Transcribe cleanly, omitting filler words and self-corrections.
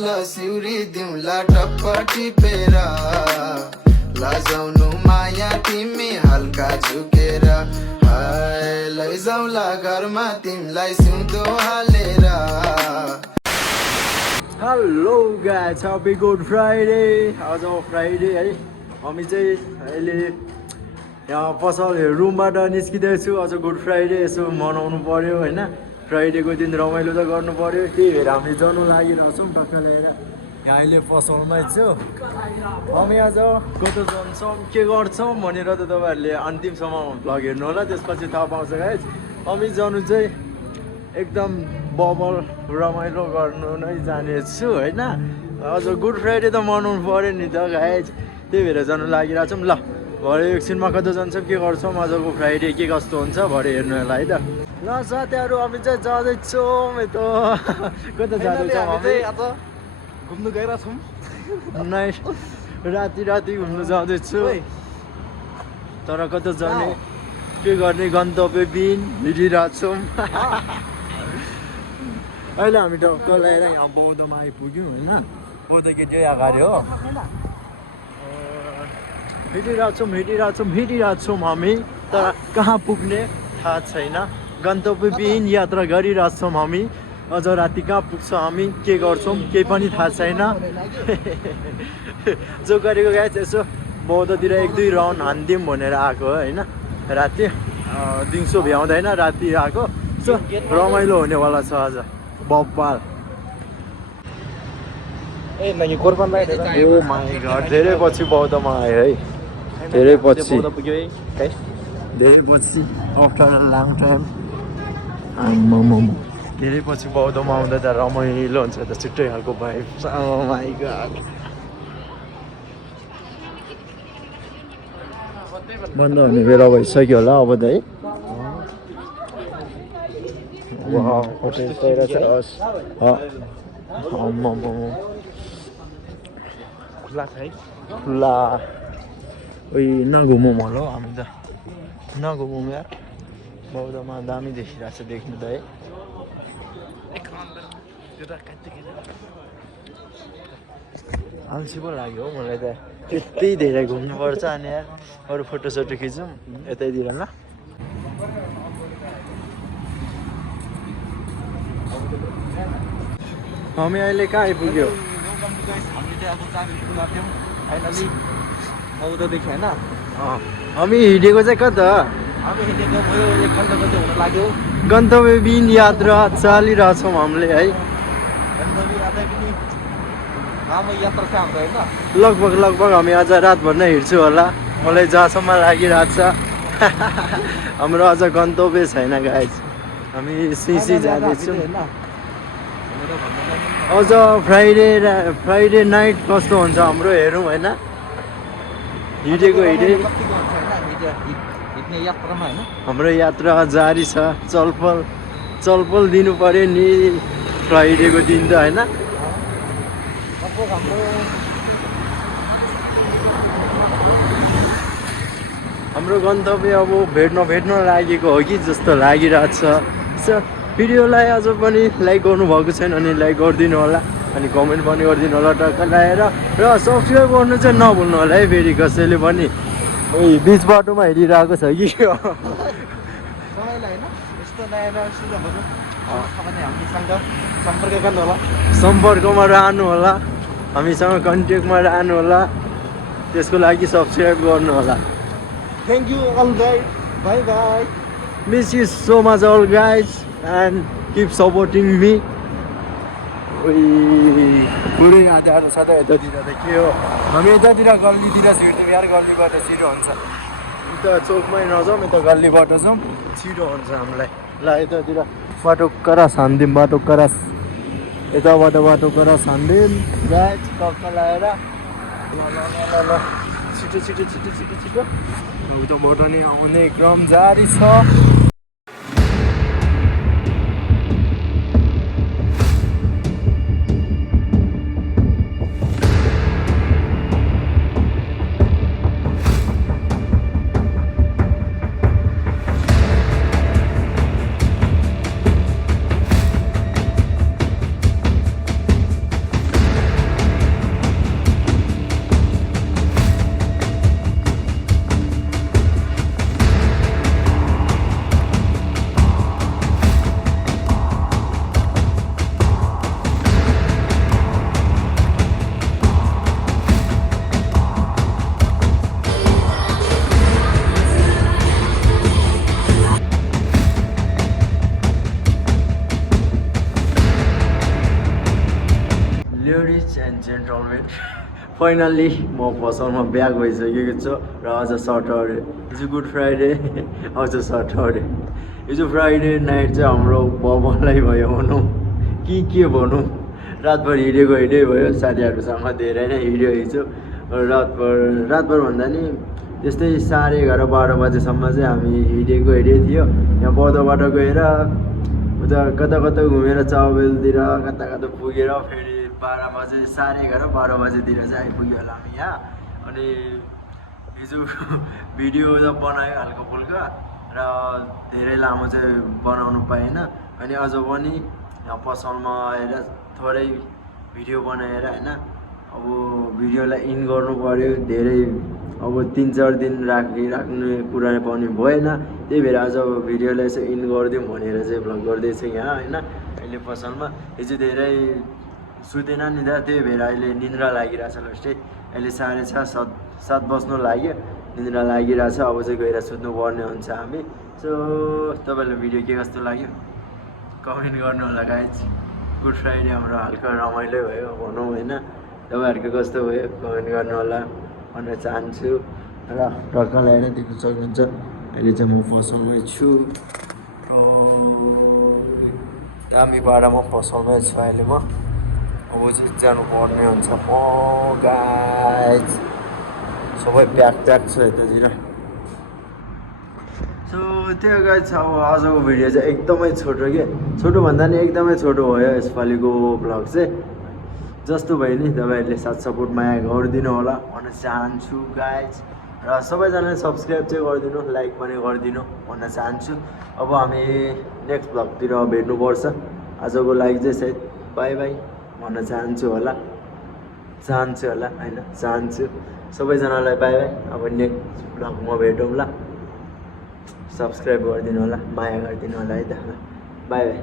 ल सिउरी दिउँला टप्प टिपेर लजाउनु माया तिमी हल्का झुकेर हाय लैजाउला घरमा तिमीलाई सिउँदो हालेर hello guys happy good Friday आज फ्राइडे है हामी चाहिँ अहिले यहाँ पसल रुमबाट निस्किँदैछु आज गुड फ्राइडे यसो मनाउनु पर्यो होइन फ्राइडेको दिन रमाइलो त गर्नु पर्यो त्यही भएर हामी जानु लागिरहेछौँ टक्क लिएर यहाँ अहिले पसलमै छु हामी आज कता जान्छौँ के गर्छौँ भनेर त तपाईँहरूले अन्तिमसम्म भ्लग हेर्नु होला त्यसपछि थाहा पाउँछ गाइस हामी जानु चाहिँ एकदम बबल रमाइलो गर्नु नै जानेछु होइन आज गुड फ्राइडे त मनाउनु पर्यो नि त गाइस त्यही भएर जानु लागिरहेको छौँ ल भरे एकछिनमा कता जान्छौँ के गर्छौँ आजको फ्राइडे के कस्तो हुन्छ भरे हेर्नु होला है त ल साथीहरू हामी चाहिँ जाँदैछौँ यता कता जाँदैछौँ हामी आज घुम्नु गइरहेछौँ नाइट राति घुम्नु जाँदैछु तर कता जाने के गर्ने गन्तव्य बिन हिँडिरहेको छौँ अहिले हामी टक्क ल्याएर यहाँ बौद्धमा आइपुग्यौँ होइन बौद्ध गेटै अगाडि हो हिँडिरहेको छौँ हामी तर कहाँ पुग्ने थाहा छैन गन्तव्यविहीन यात्रा गरिरहेछौँ हामी अझ राति कहाँ पुग्छौँ हामी के गर्छौँ केही पनि थाहा छैन जो गरेको गाइस यसो बौद्धतिर 1-2 राउन्ड हानिदिउँ भनेर आएको होइन राति दिउँसो भ्याउँदैन राति आएको सो रमाइलो हुनेवाला छ आज बब्बाल ओ माई गॉड धेरै पछि बौद्धमा आयो है धेरै पछि आफ्टर लङ टाइम धेरै पछि बौद्धमा आउँदा त रमाइलो हुन्छ त छिट्टै खालको भाइ ओ माई गॉड बन्द हुने बेला भइसक्यो होला अब त है खुला छ है खुला उही नघुमौँ होला हामी त नघुमौँ यार बौद्धमा दामी देखिरहेको छ देख्नु त है अल्छी पो लाग्यो हौ मलाई त त्यति धेरै घुम्नुपर्छ अनि यार अरू फोटोसोटो खिचौँ यतैतिर ल हामी अहिले कहाँ आइपुग्यो बौद्धदेखि होइन हामी हिँडेको चाहिँ कता हामी हिँडेको भयो 1 घन्टा जति हुन लाग्यो गन्तव्यविहीन यात्रा चालिरहेछौँ हामीले है गन्तव्य यात्रा पनि लामो यात्रा छ हाम्रो होइन लगभग हामी आज रातभर नै हिँड्छु होला मलाई जहाँसम्म लागिरहेको छ हाम्रो आज गन्तव्य छैन गाइस हामी सिसी जाँदैछौँ अझ फ्राइडे नाइट कस्तो हुन्छ हाम्रो हेरौँ होइन हिँडेको हिँड्ने यात्रामा होइन हाम्रो यात्रा जारी छ चलपल दिनु पर्यो नि फ्राइडेको दिन त होइन हाम्रो गन्तव्य अब भेट्न लागेको हो कि जस्तो लागिरहेको छ भिडियोलाई अझ पनि लाइक गर्नुभएको छैन अनि लाइक गरिदिनु होला अनि कमेन्ट पनि गरिदिनु होला टक्क लगाएर र सब्सक्राइब गर्नु चाहिँ नभुल्नु होला है फेरि कसैले पनि ओइ बिच बाटोमा हिँडिरहेको छ कि सबैलाई होइन यस्तो नयाँ सुझावहरू हामीसँग सम्पर्क गर्नु होला सम्पर्कमा रहनु होला हामीसँग कन्ट्याक्टमा रहनु होला त्यसको लागि सब्सक्राइब गर्नु होला thank you all guys bye bye miss you so much all guys and keep supporting me. पुरै यहाँ जाँदा साथै यतातिर त के हो हामी यतातिर गल्लीतिर छिर्छौँ यार गल्लीबाट छिटो हुन्छ उता चोकमै नजाउँ यता गल्लीबाट जाउँ छिटो हुन्छ हामीलाई ल यतातिर बाटो करास हान्दिउँ बाटो करास यताबाट बाटो करास हान्दिउँ गाइस टक्क लगाएर ल छिटो उताबाट नि आउने क्रम जारी छ लेडिज एन्ड जेन्टलमेन फाइनल्ली म पसलमा ब्याक भइसकेको छु र आज सटरडे हिजो गुड फ्राइडे आज सटरडे हिजो फ्राइडे नाइट चाहिँ हाम्रो बबलाई भयो भनौँ के भनौँ रातभर हिँडेको भयो साथीहरूसँग धेरै नै हिँड्यो हिजो रातभर भन्दा नि त्यस्तै 11:30-12 बजेसम्म चाहिँ हामी हिँडेको थियो यहाँ बौद्धबाट गएर उता कता घुमेर चाउबेलतिर कता पुगेर फेरि 12 बजे 11:30-12 बजेतिर चाहिँ आइपुग्यो होला हामी यहाँ अनि हिजो भिडियो त बनायो हल्का फुल्का र धेरै लामो चाहिँ बनाउनु पाएन अनि अझ पनि यहाँ पसलमा आएर थोरै भिडियो बनाएर होइन अब भिडियोलाई इन गर्नु पर्यो धेरै अब 3-4 दिन राख्ने कुरा पनि भएन त्यही भएर आज भिडियोलाई चाहिँ इन गरिदिउँ भनेर चाहिँ भ्लग गर्दैछु यहाँ होइन अहिले पसलमा हिजो धेरै सुतेन नि त त्यही भएर अहिले निन्द्रा लागिरहेछ लास्टै अहिले 6:30-7 बज्नु लाग्यो निन्द्रा लागिरहेछ अब चाहिँ गएर सुत्नु पर्ने हुन्छ हामी सो तपाईँलाई भिडियो के कस्तो लाग्यो कमेन्ट गर्नु होला गाइज गुड फ्राइडे हाम्रो हल्का रमाइलो भयो भनौँ होइन तपाईँहरूको कस्तो भयो कमेन्ट गर्नु होला भनेर चाहन्छु र टक्क ल्याएर देख्न सक्नुहुन्छ अहिले चाहिँ म पसलमै छु र दामी भाडामा पसलमै छु अहिले म अब चाहिँ जानुपर्ने हुन्छ म गाइज सबै प्याक छ यतातिर सो त्यो गाइज अब आजको भिडियो चाहिँ एकदमै छोटो के छोटो भन्दा नि एकदमै छोटो भयो यसपालिको भ्लग चाहिँ जस्तो भयो नि तपाईँहरूले साथ सपोर्ट माया गरिदिनु होला भन्न चाहन्छु गाइज र सबैजनाले सब्सक्राइब चाहिँ गरिदिनु लाइक पनि गरिदिनु भन्न चाहन्छु अब हामी नेक्स्ट भ्लगतिर भेट्नुपर्छ आजको लागि चाहिँ सायद बाई बाई भन्न चाहन्छु होला होइन चाहन्छु सबैजनालाई बाई बाई अब नेक्स्ट भ्लगमा भेटौँ ल सब्सक्राइब गरिदिनु होला माया गरिदिनु होला है त बाई बाई